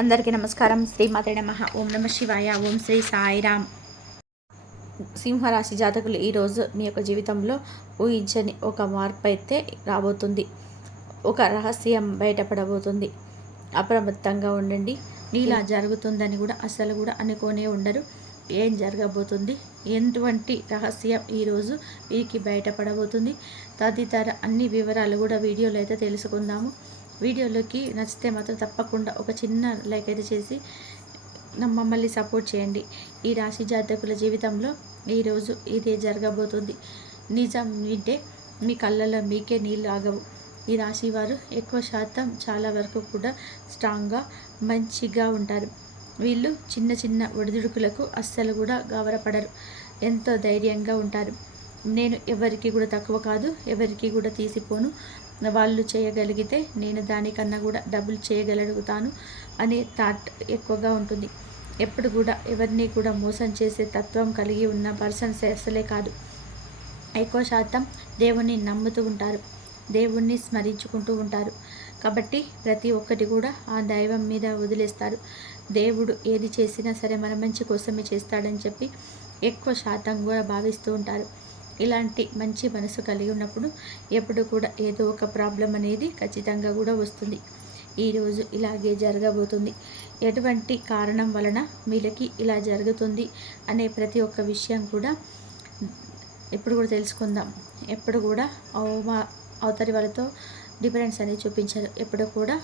అందరికీ నమస్కారం. శ్రీమాతే నమ. ఓం నమ శివాయ. ఓం శ్రీ సాయిరామ్ సింహరాశి జాతకులు ఈరోజు మీ యొక్క జీవితంలో ఊహించని ఒక మార్పు అయితే రాబోతుంది. ఒక రహస్యం బయటపడబోతుంది. అప్రమత్తంగా ఉండండి. ఇలా జరుగుతుందని కూడా అసలు కూడా అనుకోనే ఉండరు. ఏం జరగబోతుంది? ఎటువంటి రహస్యం ఈరోజు వీరికి బయటపడబోతుంది? తదితర అన్ని వివరాలు కూడా వీడియోలో అయితే తెలుసుకుందాము. వీడియోలోకి నచ్చితే మాత్రం తప్పకుండా ఒక చిన్న లైక్ అయితే చేసి మమ్మల్ని సపోర్ట్ చేయండి. ఈ రాశి జాతకుల జీవితంలో ఈరోజు ఇదే జరగబోతుంది. నిజం వింటే మీ కళ్ళల్లో మీకే నీళ్ళు ఆగవు. ఈ రాశి వారు ఎక్కువ శాతం చాలా వరకు కూడా స్ట్రాంగ్గా మంచిగా ఉంటారు. వీళ్ళు చిన్న చిన్న ఒడిదుడుకులకు అస్సలు కూడా గావరపడరు. ఎంతో ధైర్యంగా ఉంటారు. నేను ఎవరికి కూడా తక్కువ కాదు ఎవరికి కూడా తీసిపోను. వాళ్ళు చేయగలిగితే నేను దానికన్నా కూడా డబ్బులు చేయగలుగుతాను అనే థాట్ ఎక్కువగా ఉంటుంది. ఎప్పుడు కూడా ఎవరిని కూడా మోసం చేసే తత్వం కలిగి ఉన్న పర్సన్స్ అసలే కాదు. ఎక్కువ శాతం దేవుణ్ణి నమ్ముతూ ఉంటారు. దేవుణ్ణి స్మరించుకుంటూ ఉంటారు. కాబట్టి ప్రతి ఒక్కటి కూడా ఆ దైవం మీద వదిలేస్తారు. దేవుడు ఏది చేసినా సరే మన మంచి కోసమే చేస్తాడని చెప్పి ఎక్కువ శాతం కూడా భావిస్తూ ఉంటారు. ఇలాంటి మంచి మనసు కలిగి ఉన్నప్పుడు ఎప్పుడు కూడా ఏదో ఒక ప్రాబ్లం అనేది ఖచ్చితంగా కూడా వస్తుంది. ఈరోజు ఇలాగే జరగబోతుంది. ఎటువంటి కారణం వలన వీళ్ళకి ఇలా జరుగుతుంది అనే ప్రతి ఒక్క విషయం కూడా ఎప్పుడు కూడా తెలుసుకుందాం. ఎప్పుడు కూడా అవమా అవతరి వాళ్ళతో డిఫరెన్స్ అనేది చూపించారు. ఎప్పుడు కూడా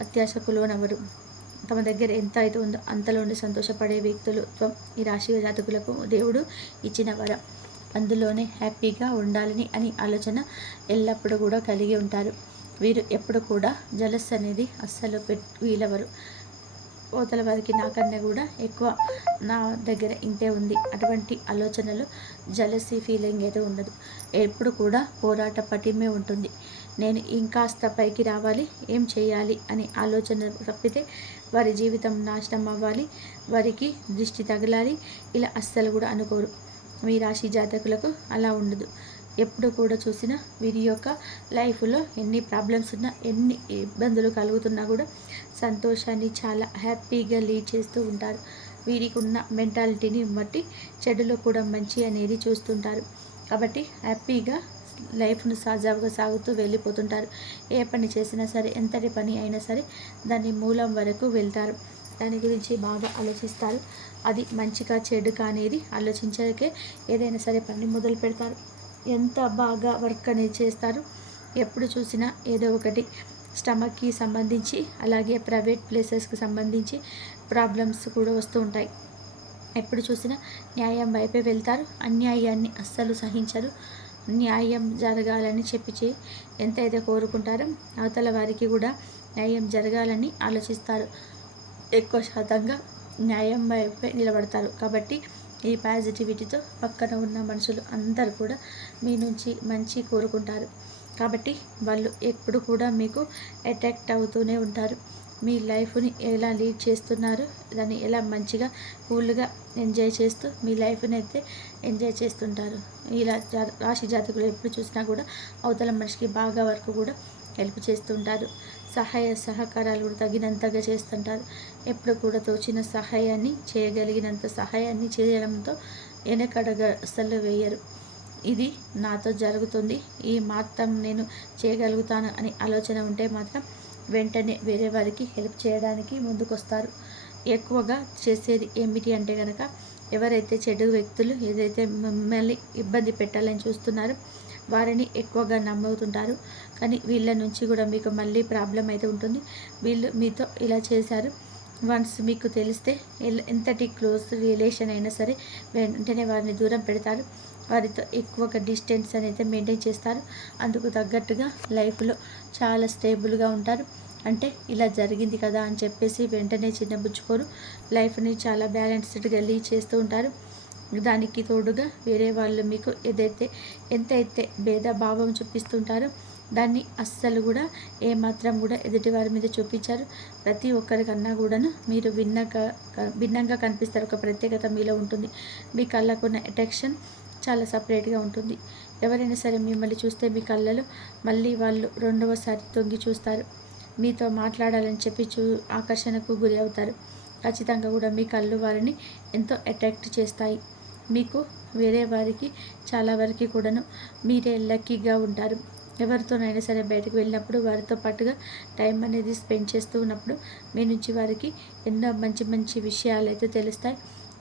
అత్యాశకు లోనవ్వరు. తమ దగ్గర ఎంత అయితే ఉందో అంతలో ఉండి సంతోషపడే వ్యక్తులు ఈ రాశి జాతకులకు దేవుడు ఇచ్చిన వరం. అందులోనే హ్యాపీగా ఉండాలని అని ఆలోచన ఎల్లప్పుడూ కూడా కలిగి ఉంటారు. వీరు ఎప్పుడు కూడా జలస్ అనేది అస్సలు పెట్ వీలవరు. పోతల వారికి నాకన్నా కూడా ఎక్కువ నా దగ్గర ఇంతే ఉంది. అటువంటి ఆలోచనలు జలసీ ఫీలింగ్ అయితే ఉండదు. ఎప్పుడు కూడా పోరాట పటిమే ఉంటుంది. నేను ఇంకాస్త పైకి రావాలి ఏం చేయాలి అని ఆలోచన తప్పితే వారి జీవితం నాశనం అవ్వాలి వారికి దృష్టి తగలాలి ఇలా అస్సలు కూడా అనుకోరు. మీ రాశి జాతకులకు అలా ఉండదు. ఎప్పుడు కూడా చూసినా వీరి యొక్క లైఫ్లో ఎన్ని ప్రాబ్లమ్స్ ఉన్నా ఎన్ని ఇబ్బందులు కలుగుతున్నా కూడా సంతోషాన్ని చాలా హ్యాపీగా లీడ్ చేస్తూ ఉంటారు. వీరికి ఉన్న మెంటాలిటీని బట్టి చెడులో కూడా మంచి అనేది చూస్తుంటారు. కాబట్టి హ్యాపీగా లైఫ్ను సజావుగా సాగుతూ వెళ్ళిపోతుంటారు. ఏ పని చేసినా సరే ఎంతటి పని అయినా సరే దాని మూలం వరకు వెళ్తారు. దాని గురించి బాగా ఆలోచిస్తారు. అది మంచిగా చెడుగా అనేది ఆలోచించకే ఏదైనా సరే పని మొదలు పెడతారు. ఎంత బాగా వర్క్ అనేది చేస్తారు. ఎప్పుడు చూసినా ఏదో ఒకటి స్టమక్కి సంబంధించి అలాగే ప్రైవేట్ ప్లేసెస్కి సంబంధించి ప్రాబ్లమ్స్ కూడా వస్తూ ఉంటాయి. ఎప్పుడు చూసినా న్యాయం వైపే వెళ్తారు. అన్యాయాన్ని అస్సలు సహించరు. న్యాయం జరగాలని చెప్పి ఎంత అయితే కోరుకుంటారో అవతల వారికి కూడా న్యాయం జరగాలని ఆలోచిస్తారు. ఎక్కువ శాతంగా న్యాయం వైపే నిలబడతారు. కాబట్టి ఈ పాజిటివిటీతో పక్కన ఉన్న మనుషులు అందరూ కూడా మీ నుంచి మంచి కోరుకుంటారు. కాబట్టి వాళ్ళు ఎప్పుడు కూడా మీకు అట్రాక్ట్ అవుతూనే ఉంటారు. మీ లైఫ్ని ఎలా లీడ్ చేస్తున్నారు దాన్ని ఎలా మంచిగా కూల్గా ఎంజాయ్ చేస్తూ మీ లైఫ్ని అయితే ఎంజాయ్ చేస్తుంటారు. ఇలా రాశి జాతకులు ఎప్పుడు చూసినా కూడా అవతల మనిషికి బాగా వరకు కూడా హెల్ప్ చేస్తుంటారు. సహాయ సహకారాలు కూడా తగినంతగా చేస్తుంటారు. ఎప్పుడు కూడా తోచిన సహాయాన్ని చేయగలిగినంత సహాయాన్ని చేయడంతో వెనకడగ అసలు వేయరు. ఇది నాతో జరుగుతుంది. ఈ మాత్రం నేను చేయగలుగుతాను అని ఆలోచన ఉంటే మాత్రం వెంటనే వేరే వారికి హెల్ప్ చేయడానికి ముందుకొస్తారు. ఎక్కువగా చేసేది ఏమిటి అంటే కనుక ఎవరైతే చెడు వ్యక్తులు ఏదైతే మిమ్మల్ని ఇబ్బంది పెట్టాలని చూస్తున్నారో వారిని ఎక్కువగా నమ్ముతుంటారు. కానీ వీళ్ళ నుంచి కూడా మీకు మళ్ళీ ప్రాబ్లం అయితే ఉంటుంది. వీళ్ళు మీతో ఇలా చేశారు. వన్స్ మీకు తెలిస్తే ఎంతటి క్లోజ్ రిలేషన్ అయినా సరే వెంటనే వారిని దూరం పెడతారు. వారితో ఎక్కువగా డిస్టెన్స్ అనేది మెయింటైన్ చేస్తారు. అందుకు తగ్గట్టుగా లైఫ్లో చాలా స్టేబుల్గా ఉంటారు. అంటే ఇలా జరిగింది కదా అని చెప్పేసి వెంటనే చిన్నబుచ్చుకోరు లైఫ్ని చాలా బ్యాలెన్స్డ్గా లీడ్ చేస్తూ ఉంటారు. దానికి తోడుగా వేరే వాళ్ళు మీకు ఏదైతే ఎంతైతే భేదభావం చూపిస్తుంటారో దాన్ని అస్సలు కూడా ఏమాత్రం కూడా ఎదుటి వారి మీద చూపించారు. ప్రతి ఒక్కరికన్నా కూడాను మీరు భిన్నగా భిన్నంగా కనిపిస్తారు. ఒక ప్రత్యేకత మీలో ఉంటుంది. మీ కళ్ళకున్న అట్రాక్షన్ చాలా సపరేట్గా ఉంటుంది. ఎవరైనా సరే మిమ్మల్ని చూస్తే మీ కళ్ళలో మళ్ళీ వాళ్ళు రెండవసారి తొంగి చూస్తారు. మీతో మాట్లాడాలని చెప్పి చూ ఆకర్షణకు గురి అవుతారు. ఖచ్చితంగా కూడా మీ కళ్ళు వారిని ఎంతో అట్రాక్ట్ చేస్తాయి. మీకు వేరే వారికి చాలా వరకు కూడాను మీరే లక్కీగా ఉంటారు. ఎవరితోనైనా సరే బయటకు వెళ్ళినప్పుడు వారితో పాటుగా టైం అనేది స్పెండ్ చేస్తూ ఉన్నప్పుడు మీ నుంచి వారికి ఎన్నో మంచి మంచి విషయాలు అయితే తెలుస్తాయి.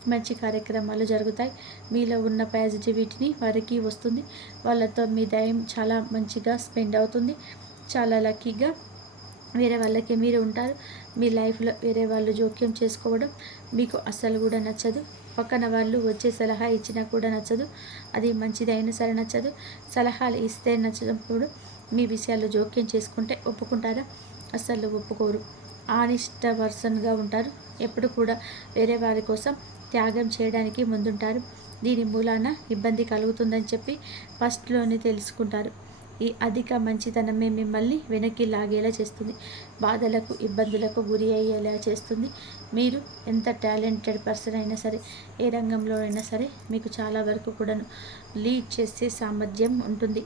మంచి కార్యక్రమాలు జరుగుతాయి. మీలో ఉన్న పాజిటివిటీని వారికి వస్తుంది. వాళ్ళతో మీ టైం చాలా మంచిగా స్పెండ్ అవుతుంది. చాలా లక్కీగా వేరే వాళ్ళకి మీరు ఉంటారు. మీ లైఫ్లో వేరే వాళ్ళు జోక్యం చేసుకోవడం మీకు అస్సలు కూడా నచ్చదు. పక్కన వాళ్ళు వచ్చే సలహా ఇచ్చినా కూడా నచ్చదు. అది మంచిదైనా సరే నచ్చదు. సలహాలు ఇస్తే నచ్చినప్పుడు మీ విషయాల్లో జోక్యం చేసుకుంటే ఒప్పుకుంటారా? అస్సలు ఒప్పుకోరు. ఆనిష్ట పర్సన్గా ఉంటారు. ఎప్పుడు కూడా వేరే వారి కోసం త్యాగం చేయడానికి ముందుంటారు. దీని మూలాన ఇబ్బంది కలుగుతుందని చెప్పి ఫస్ట్లోనే తెలుసుకుంటారు. ఈ అధిక మంచితనమే మిమ్మల్ని వెనక్కి లాగేలా చేస్తుంది. బాధలకు ఇబ్బందులకు గురి అయ్యేలా చేస్తుంది. మీరు ఎంత టాలెంటెడ్ పర్సన్ అయినా సరే ఏ రంగంలో అయినా సరే మీకు చాలా వరకు కూడాను లీడ్ చేసే సామర్థ్యం ఉంటుంది.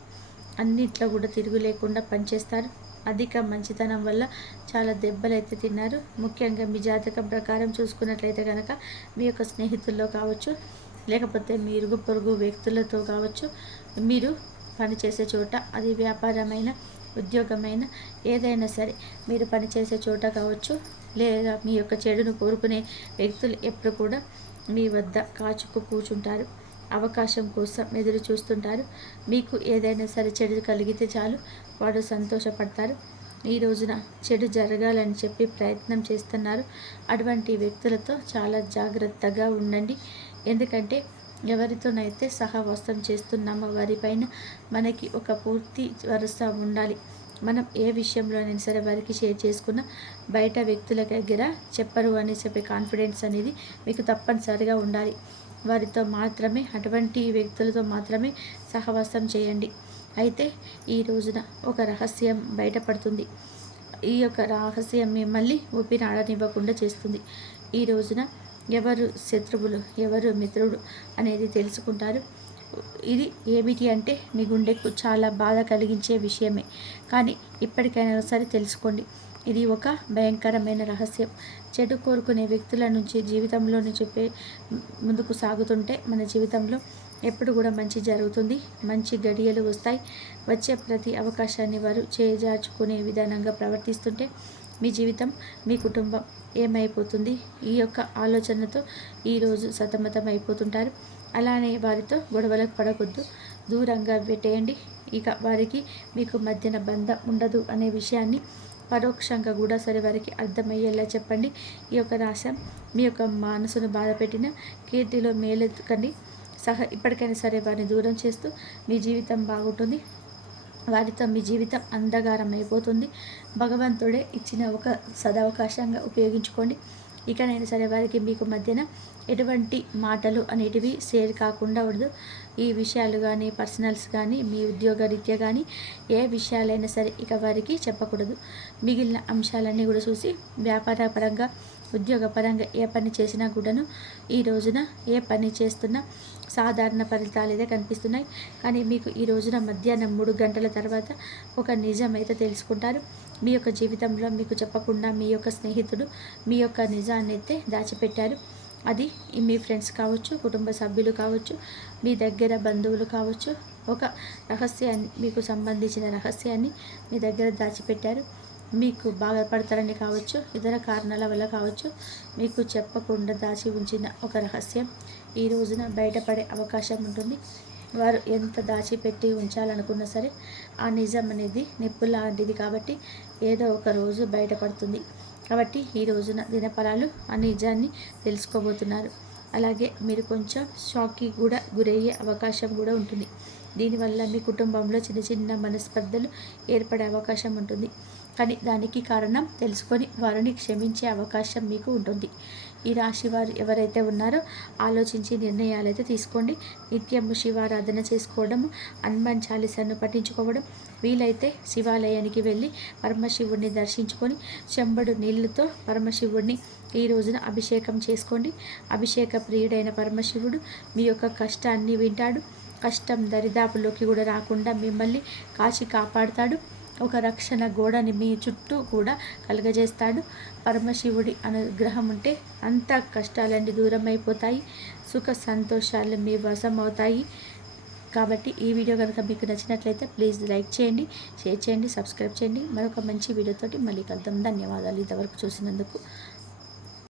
అన్నిట్లో కూడా తిరుగు లేకుండా పనిచేస్తారు. అధిక మంచితనం వల్ల చాలా దెబ్బలు అయితే తిన్నారు. ముఖ్యంగా మీ జాతకం ప్రకారం చూసుకున్నట్లయితే కనుక మీ యొక్క స్నేహితుల్లో కావచ్చు లేకపోతే మీరు పొరుగు వ్యక్తులతో కావచ్చు మీరు పనిచేసే చోట అది వ్యాపారమైన ఉద్యోగమైన ఏదైనా సరే మీరు పనిచేసే చోట కావచ్చు లేదా మీ యొక్క చెడును కోరుకునే వ్యక్తులు ఎప్పుడు కూడా మీ వద్ద కాచుకు కూర్చుంటారు. అవకాశం కోసం ఎదురు చూస్తుంటారు. మీకు ఏదైనా సరే చెడు కలిగితే చాలు వాడు సంతోషపడతారు. ఈ రోజున చెడు జరగాలని చెప్పి ప్రయత్నం చేస్తున్నారు. అటువంటి వ్యక్తులతో చాలా జాగ్రత్తగా ఉండండి. ఎందుకంటే ఎవరితోనైతే సహవాసం చేస్తున్నామో వారిపైన మనకి ఒక పూర్తి వరుస ఉండాలి. మనం ఏ విషయంలోనైనా సరే వారికి షేర్ చేసుకున్న బయట వ్యక్తుల దగ్గర చెప్పరు అని చెప్పే కాన్ఫిడెన్స్ అనేది మీకు తప్పనిసరిగా ఉండాలి. వారితో మాత్రమే అటువంటి వ్యక్తులతో మాత్రమే సహవాసం చేయండి. అయితే ఈ రోజున ఒక రహస్యం బయటపడుతుంది. ఈ యొక్క రహస్యం మిమ్మల్ని ఊపిరాడనివ్వకుండా చేస్తుంది. ఈ రోజున ఎవరు శత్రువులు ఎవరు మిత్రుడు అనేది తెలుసుకుంటారు. ఇది ఏమిటి అంటే మీ గుండెకు చాలా బాధ కలిగించే విషయమే. కానీ ఇప్పటికైనా సరే తెలుసుకోండి. ఇది ఒక భయంకరమైన రహస్యం. చెడు కోరుకునే వ్యక్తుల నుంచి జీవితంలో చెప్పే ముందుకు సాగుతుంటే మన జీవితంలో ఎప్పుడు కూడా మంచి జరుగుతుంది. మంచి గడియలు వస్తాయి. వచ్చే ప్రతి అవకాశాన్ని వారు చేజార్చుకునే విధానంగా ప్రవర్తిస్తుంటే మీ జీవితం మీ కుటుంబం ఏమైపోతుంది? ఈ యొక్క ఆలోచనతో ఈరోజు సతమతం అయిపోతుంటారు. అలానే వారితో గొడవలకు పడకొద్దు దూరంగా పెట్టేయండి ఇక వారికి మీకు మధ్యన బంధం ఉండదు అనే విషయాన్ని పరోక్షంగా కూడా సరే వారికి అర్థమయ్యేలా చెప్పండి. ఈ యొక్క రాశం మీ యొక్క మనసును బాధపెట్టిన కీర్తిలో మేలెత్తుకండి. సహ ఇప్పటికైనా సరే వారిని దూరం చేస్తూ మీ జీవితం బాగుంటుంది. వారితో మీ జీవితం అంధకారం అయిపోతుంది భగవంతుడే ఇచ్చిన ఒక సదవకాశంగా ఉపయోగించుకోండి. ఇకనైనా సరే వారికి మీకు మధ్యన ఎటువంటి మాటలు అనేటివి షేర్ కాకుండా ఉండదు. ఈ విషయాలు కానీ పర్సనల్స్ కానీ మీ ఉద్యోగ రీత్యా కానీ ఏ విషయాలైనా సరే ఇక వారికి చెప్పకూడదు. మిగిలిన అంశాలన్నీ కూడా చూసి వ్యాపార పరంగా ఉద్యోగపరంగా ఏ పని చేసినా కూడాను ఈ రోజున ఏ పని చేస్తున్నా సాధారణ ఫలితాలు కనిపిస్తున్నాయి. కానీ మీకు ఈ రోజున మధ్యాహ్నం మూడు గంటల తర్వాత ఒక నిజం అయితే తెలుసుకుంటారు. మీ యొక్క జీవితంలో మీకు చెప్పకుండా మీ యొక్క స్నేహితుడు మీ యొక్క నిజాన్ని అయితే దాచిపెట్టారు. అది మీ ఫ్రెండ్స్ కావచ్చు కుటుంబ సభ్యులు కావచ్చు మీ దగ్గర బంధువులు కావచ్చు ఒక రహస్యాన్ని మీకు సంబంధించిన రహస్యాన్ని మీ దగ్గర దాచిపెట్టారు. మీకు బాధపడతారని కావచ్చు ఇతర కారణాల వల్ల కావచ్చు మీకు చెప్పకుండా దాచి ఉంచిన ఒక రహస్యం. ఈ రోజున బయటపడే అవకాశం ఉంటుంది. వారు ఎంత దాచిపెట్టి ఉంచాలనుకున్నా సరే ఆ నిజం అనేది నిప్పు లాంటిది కాబట్టి ఏదో ఒక రోజు బయటపడుతుంది. కాబట్టి ఈ రోజున దినఫలాలు ఆ నిజాన్ని తెలుసుకోబోతున్నారు. అలాగే మీరు కొంచెం షాక్కి కూడా గురయ్యే అవకాశం కూడా ఉంటుంది. దీనివల్ల మీ కుటుంబంలో చిన్న చిన్న మనస్పర్ధలు ఏర్పడే అవకాశం ఉంటుంది. కానీ దానికి కారణం తెలుసుకొని వారిని క్షమించే అవకాశం మీకు ఉంటుంది. ఈ రాశి వారు ఎవరైతే ఉన్నారో ఆలోచించి నిర్ణయాలు అయితే తీసుకోండి. నిత్యము శివారాధన చేసుకోవడం హనుమాన్ చాలీసాను పఠించుకోవడం వీలైతే శివాలయానికి వెళ్ళి పరమశివుడిని దర్శించుకొని చెంబడు నీళ్ళతో పరమశివుడిని ఈ రోజున అభిషేకం చేసుకోండి. అభిషేక ప్రియుడైన పరమశివుడు మీ యొక్క కష్టాన్ని వింటాడు. కష్టం దరిదాపులోకి కూడా రాకుండా మిమ్మల్ని కాచి కాపాడుతాడు. ఒక రక్షణ గోడని మీ చుట్టూ కూడా కలుగజేస్తాడు. పరమశివుడి అనుగ్రహం ఉంటే అంత కష్టాలన్నీ దూరం అయిపోతాయి సుఖ సంతోషాలు మీ వశం అవుతాయి కాబట్టి ఈ వీడియో కనుక మీకు నచ్చినట్లయితే ప్లీజ్ లైక్ చేయండి షేర్ చేయండి సబ్స్క్రైబ్ చేయండి. మరొక మంచి వీడియోతోటి మళ్ళీ కలుద్దాం. ధన్యవాదాలు ఇంతవరకు చూసినందుకు.